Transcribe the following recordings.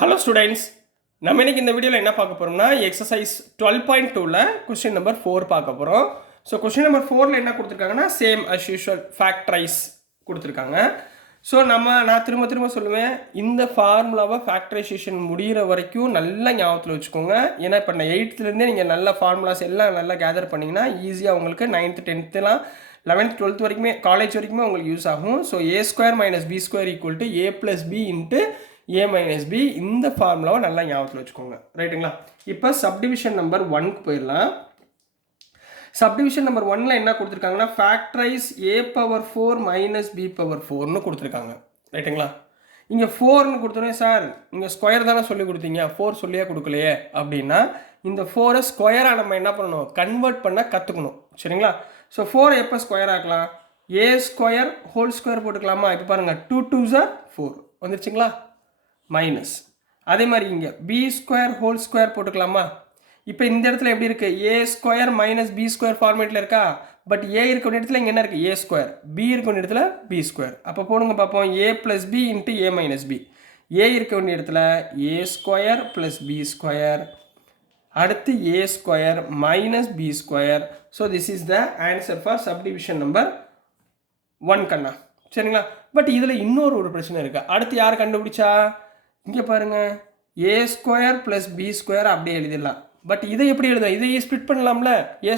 Hello students, நம்ம இன்னைக்கு இந்த வீடியோவில் என்ன பார்க்க போகிறோம்னா எக்ஸசைஸ் 12.2ல் கொஸ்டின் நம்பர் 4 பார்க்க போகிறோம். ஸோ கொஸ்டின் நம்பர் 4ல் என்ன கொடுத்துருக்காங்கன்னா சேம் அஸ் யூஷுவல் ஃபேக்டரைஸ் கொடுத்துருக்காங்க. ஸோ நான் திரும்ப சொல்லுவேன், இந்த ஃபார்முலாவை ஃபேக்டரைசேஷன் முடிகிற வரைக்கும் நல்லா ஞாபகத்தில் வச்சுக்கோங்க. ஏன்னா இப்போ நான் 8th நீங்கள் நல்ல ஃபார்முலாஸ் எல்லாம் நல்லா கேதர் பண்ணிங்கன்னா ஈஸியாக உங்களுக்கு 9th 10thலாம் 11th 12th வரைக்குமே காலேஜ் வரைக்குமே உங்களுக்கு யூஸ் ஆகும். So a² - b² = a + b into a - b இந்த ஃபார்முலாவை நல்லா ஞாபகத்தில் வச்சுக்கோங்க. ரைட்டுங்களா? இப்போ சப்டிவிஷன் நம்பர் 1க்கு போயிடலாம். சப்டிவிஷன் நம்பர் 1ல் என்ன கொடுத்துருக்காங்கன்னா ஃபேக்டரைஸ் a⁴ - b⁴ கொடுத்துருக்காங்க. ரைட்டுங்களா? இங்கே 4ன்னு கொடுத்தோன்னே சார் நீங்கள் ஸ்கொயர் தானே சொல்லி கொடுத்தீங்க, 4 சொல்லியே கொடுக்கலையே அப்படின்னா இந்த 4 ஸ்கொயராக நம்ம என்ன பண்ணணும், கன்வெர்ட் பண்ண கற்றுக்கணும். சரிங்களா? ஸோ 4 எப்போ ஸ்கொயர் ஆக்கலாம், a² போட்டுக்கலாமா? இப்போ பாருங்கள் 2 2s are 4 வந்துருச்சுங்களா, மைனஸ். அதே மாதிரி இங்கே b² போட்டுக்கலாமா? இப்போ இந்த இடத்துல எப்படி இருக்குது, a² - b² ஃபார்மேட்டில் இருக்கா. பட் a இருக்க வேண்டிய இடத்துல இங்கே என்ன இருக்குது, a², b இருக்க வேண்டிய இடத்துல b². அப்போ போடுங்க பார்ப்போம், a + b into a - b. a இருக்க வேண்டிய இடத்துல a² + b², அடுத்து a² - b². So this is the answer for subdivision number 1 கண்ணா. சரிங்களா? பட் இதில் இன்னொரு பிரச்சனை இருக்குது. அடுத்து யார் கண்டுபிடிச்சா, இங்கே பாருங்கள் a² + b² அப்படியே எழுதிடலாம். பட் இதை எப்படி எழுத, இதையே ஸ்பிட் பண்ணலாம்ல. a²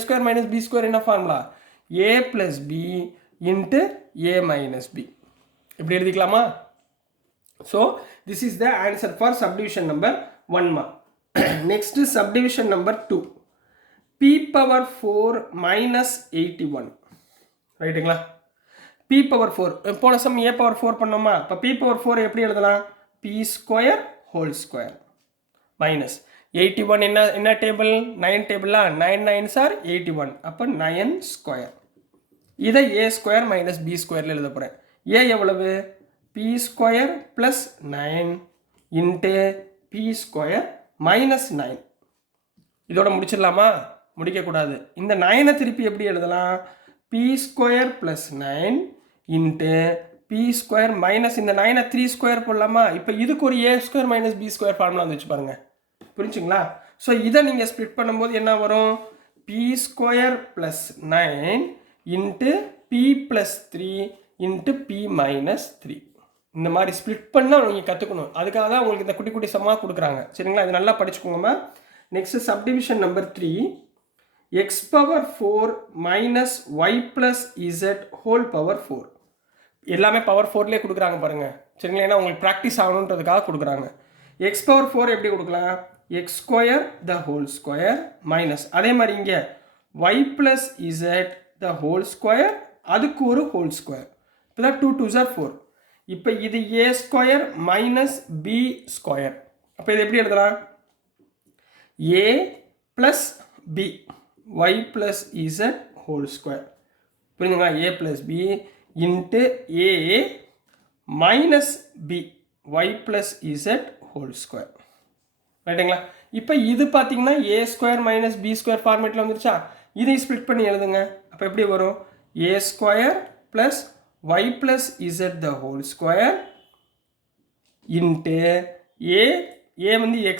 - b² என்ன formula, a + b into a - b இப்படி எழுதிக்கலாமா? So this is the answer for subdivision number 1மா. Next subdivision number 2, p⁴ - 81. ரைட்டுங்களா? p⁴ போன சம் a⁴ பண்ணோமா. இப்போ p⁴ எப்படி எழுதலாம், p² மைனஸ் 81 என்ன டேபிள், 9 டேபிளா, 9 9s are 81. அப்போ 9². இதை a² - b² எழுத போகிறேன். a எவ்வளவு, p² + 9 இன்ட்டு p² - 9. இதோட முடிச்சிடலாமா? முடிக்கக்கூடாது. இந்த 9 திருப்பி எப்படி எழுதலாம், p² + 9 இன்ட்டு p² மைனஸ் இந்த 9 3² போடலாமா? இப்போ இதுக்கு ஒரு a² - b² ஃபார்முலா வந்துச்சு பாருங்க. புரிஞ்சுங்களா? ஸோ இதை நீங்கள் ஸ்ப்ளிட் பண்ணும்போது என்ன வரும், p² + 9 into p + 3 into p - 3. இந்த மாதிரி ஸ்ப்ளிட் பண்ணால் நீங்கள் கற்றுக்கணும். அதுக்காக தான் உங்களுக்கு இந்த குட்டி குட்டி சம்மாக கொடுக்குறாங்க. சரிங்களா? இது நல்லா படிச்சுக்கோங்கம்மா. Next subdivision number 3, x⁴ - y + z (4) எல்லாமே பவர் 4லேயே கொடுக்குறாங்க பாருங்கள். சரிங்களா? ஏன்னா உங்களுக்கு ப்ராக்டிஸ் ஆகணுன்றதுக்காக கொடுக்குறாங்க. x⁴ எப்படி கொடுக்கலாம், x² மைனஸ் அதே மாதிரி இங்கே y + z (2) அதுக்கு ஒரு (2). இப்போ தான் 2 2s are 4. இப்போ இது a² - b². அப்போ இது எப்படி எழுதலாம், a + b y + z (2). புரியுதுங்களா? a + b into a minus b y + z (2). ரைட்டுங்களா? இப்போ இது பார்த்தீங்கன்னா a² - b² ஃபார்மேட்டில் வந்துருச்சா. இதை ஸ்ப்ளிட் பண்ணி எழுதுங்க. அப்போ எப்படி வரும், a² + y + z (2) into a வந்து x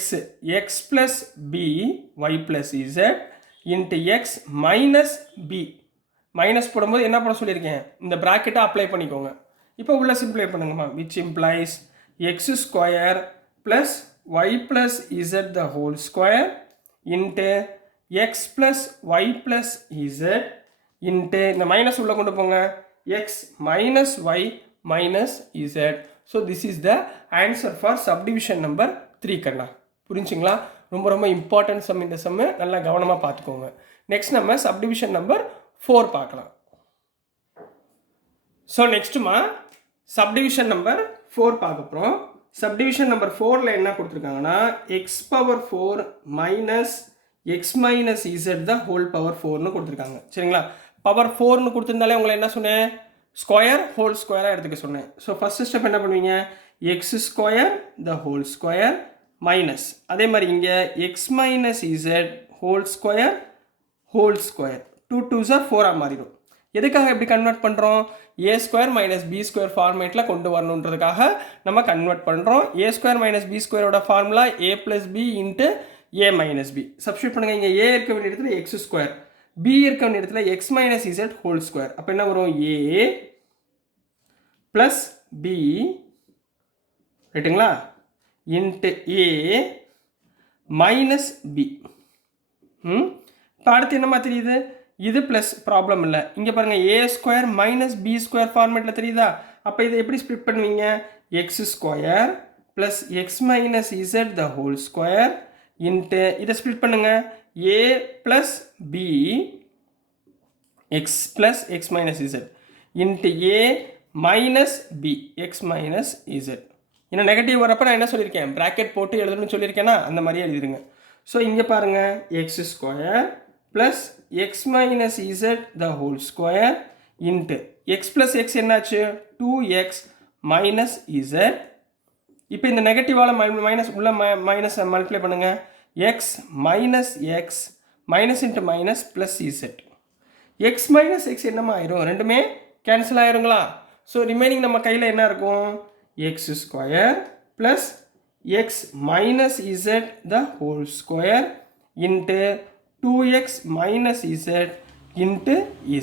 + b y + z into x minus b. Minus போடும்போது என்ன பண்ண சொல்லியிருக்கேன், இந்த ப்ராக்கெட்டை அப்ளை பண்ணிக்கோங்க. இப்போ உள்ள சிம்பிளை பண்ணுங்கம்மா, which implies x² + y + z (2) into x + y + z into இந்த மைனஸ் உள்ள கொண்டு போங்க, x minus y minus z. So this is the answer for subdivision number 3 கண்ணா. புரிஞ்சுங்களா? ரொம்ப இம்பார்ட்டன்ட் சம். இந்த சம்மை நல்லா கவனமாக பார்த்துக்கோங்க. நெக்ஸ்ட் நம்ம சப்டிவிஷன் நம்பர் 4 பார்க்கலாம். ஸோ நெக்ஸ்ட்டுமா சப்டிவிஷன் நம்பர் 4 பார்க்க போகிறோம். சப்டிவிஷன் நம்பர் 4ல் என்ன கொடுத்துருக்காங்கன்னா x⁴ - x - z (4) கொடுத்துருக்காங்க. சரிங்களா? பவர் 4ன்னு கொடுத்துருந்தாலே உங்களை என்ன சொன்னேன், ஸ்கொயர் (2) எடுத்துக்க சொன்னேன். ஸோ ஃபஸ்ட்டு ஸ்டெப் என்ன பண்ணுவீங்க, x² (2) மைனஸ் அதே மாதிரி இங்கே x - z (2) 2 2s are 4 மாறிடும். எதுக்காக எப்படி கன்வெர்ட் பண்ணுறோம்? ஏ ஸ்கொயர் மைனஸ் பி ஸ்கொயர் ஃபார்மேட்டில் கொண்டு வரணுன்றதுக்காக நம்ம கன்வெர்ட் பண்ணுறோம். ஏ ஸ்கொயர் மைனஸ் பி ஸ்கொயரோட formula A plus B into A minus B. Substitute பண்ணுங்கள். இங்கே ஏ இருக்க வேண்டிய இடத்துல எக்ஸ் ஸ்கொயர், பி இருக்க வேண்டிய இடத்துல X minus Z whole square. அப்போ என்ன வரும்? ஏ ப்ளஸ் பி ரைட்டுங்களா இன்ட்டு ஏ மைனஸ் பி. இப்போ அடுத்து என்னமா தெரியுது? இது ப்ளஸ் ப்ராப்ளம் இல்லை. இங்கே பாருங்கள், A square minus B square ஃபார்மேட்டில் தெரியுதா? அப்போ இதை எப்படி ஸ்ப்ளிட் பண்ணுவீங்க? X square plus X minus Z the whole square into இதை ஸ்ப்ளிட் பண்ணுங்கள். A plus B X plus X minus Z into A minus B X minus Z. இன்னும் negative வரப்போ நான் என்ன சொல்லியிருக்கேன்? ப்ராக்கெட் போட்டு எழுதணும்னு சொல்லியிருக்கேன்னா அந்த மாதிரியே எழுதிருங்க. ஸோ இங்கே பாருங்கள், X square plus X minus Z the whole square into X plus X என்னாச்சு? 2x minus Z. இப்போ இந்த நெகட்டிவால் மைனஸ் உள்ள மைனஸ் மல்டிப்ளை பண்ணுங்கள். X minus X minus into minus plus Z. X minus X என்னமா ஆயிரும்? ரெண்டுமே கேன்சல் ஆயிருங்களா? ஸோ ரிமைனிங் நம்ம கையில் என்ன இருக்கும்? X square plus X minus Z the whole square into 2x minus z into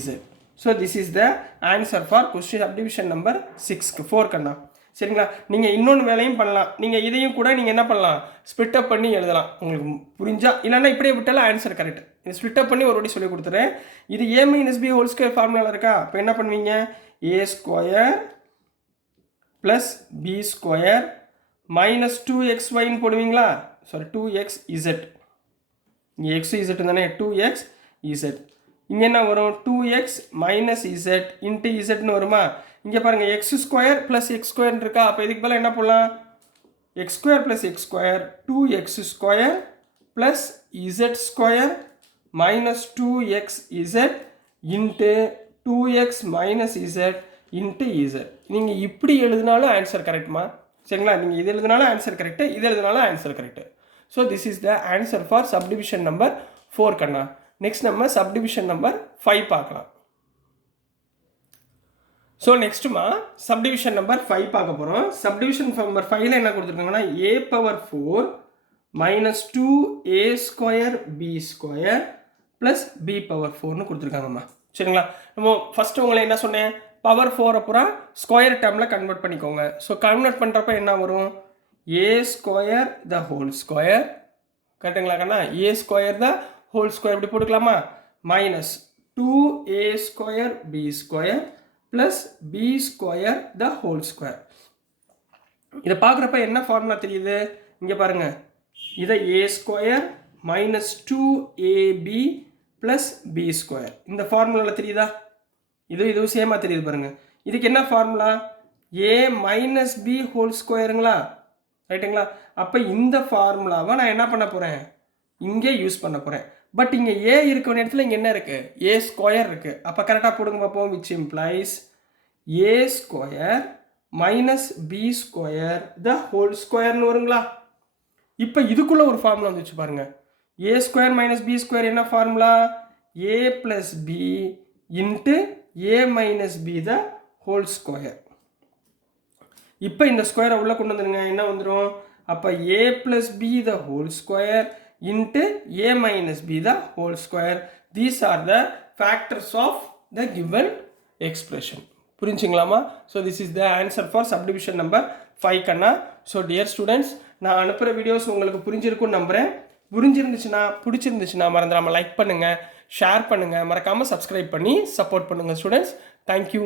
z. So this is the answer for question subdivision number 4 கண்ணா. சரிங்களா? நீங்கள் இன்னொன்று வேலையும் பண்ணலாம். நீங்கள் இதையும் கூட நீங்கள் என்ன பண்ணலாம்? ஸ்ப்ளிட் அப் பண்ணி எழுதலாம். உங்களுக்கு புரிஞ்சா, இல்லைன்னா இப்படியே விட்டாலும் ஆன்சர் கரெக்ட். இது ஸ்ப்ளிட் அப் பண்ணி ஒரு வாட்டி சொல்லி கொடுத்துறேன். இது A minus B whole square ஃபார்முலாவில் இருக்கா? இப்போ என்ன பண்ணுவீங்க? A square plus B square minus 2xyன்னு போடுவீங்களா? Sorry 2xz. இங்கே எக்ஸ் இசட் தானே, 2xz. இங்கே என்ன வரும்? 2x மைனஸ் இசட் இன்ட்டு இசட்னு வருமா? இங்கே பாருங்கள், X square plus X square இருக்கா? அப்போ இதுக்கு பதிலாக என்ன போடலாம்? X square plus X square 2x square plus Z square minus 2xz into 2x minus Z into Z. நீங்கள் இப்படி எழுதினாலும் ஆன்சர் கரெக்டுமா? சரிங்களா? நீங்கள் இது எழுதினாலும் ஆன்சர் கரெக்டு, இது எழுதினாலும் answer correct. So this is the answer for subdivision number 4 கண்ணா. Next நம்ம subdivision number 5 பார்க்கலாம். So next subdivision number 5 பார்க்க போகிறோம். subdivision number 5ல என்ன கொடுத்துருக்காங்கன்னா a power 4 minus 2a square b square plus b power 4னு கொடுத்துருக்காங்கம்மா. சரிங்களா? நம்ம ஃபஸ்ட்டு உங்களை என்ன சொன்னேன்? பவர் 4 அப்புறம் ஸ்கொயர் டேர்மில் கன்வெர்ட் பண்ணிக்கோங்க. ஸோ கன்வெர்ட் பண்ணுறப்ப என்ன வரும்? a square the whole square கரெக்டுங்களா கண்ணா? a square the whole square இப்படி போட்டுக்கலாமா? Minus 2a square b square plus b square the whole square. இதை பார்க்குறப்ப என்ன ஃபார்முலா தெரியுது? இங்கே பாருங்கள், இதை a square minus 2ab plus b square இந்த ஃபார்முலாவில் தெரியுதா? இதுவும் சேமாக தெரியுது பாருங்கள். இதுக்கு என்ன formula? a minus b whole ஸ்கொயருங்களா? ரைட்டுங்களா? அப்போ இந்த ஃபார்முலாவை நான் என்ன பண்ண போகிறேன்? இங்கே யூஸ் பண்ண போகிறேன். பட் இங்கே ஏ இருக்க வேண்டிய இடத்துல இங்கே என்ன இருக்குது? ஏ ஸ்கொயர் இருக்குது. அப்போ கரெக்டாக போடுங்க பார்ப்போம். Which implies A square minus B square the whole ஸ்கொயர்னு வருங்களா? இப்போ இதுக்குள்ளே ஒரு ஃபார்முலா வந்துச்சு பாருங்கள். A square minus B square என்ன formula? A plus B into A minus B the whole square. இப்போ இந்த ஸ்கொயரை உள்ளே கொண்டு வந்துடுங்க. என்ன வந்துடும்? அப்போ A plus B the whole square into A minus B the whole square. These are the factors of the given expression. புரிஞ்சுங்களாமா? So this is the answer for subdivision number 5 கண்ணா. ஸோ டியர் ஸ்டூடெண்ட்ஸ், நான் அனுப்புகிற videos உங்களுக்கு புரிஞ்சிருக்குன்னு நம்புகிறேன். பிடிச்சிருந்துச்சுன்னா மறந்துடாமல் like பண்ணுங்கள், share பண்ணுங்கள், மறக்காமல் சப்ஸ்கிரைப் பண்ணி சப்போர்ட் பண்ணுங்கள் ஸ்டூடெண்ட்ஸ். தேங்க்யூ.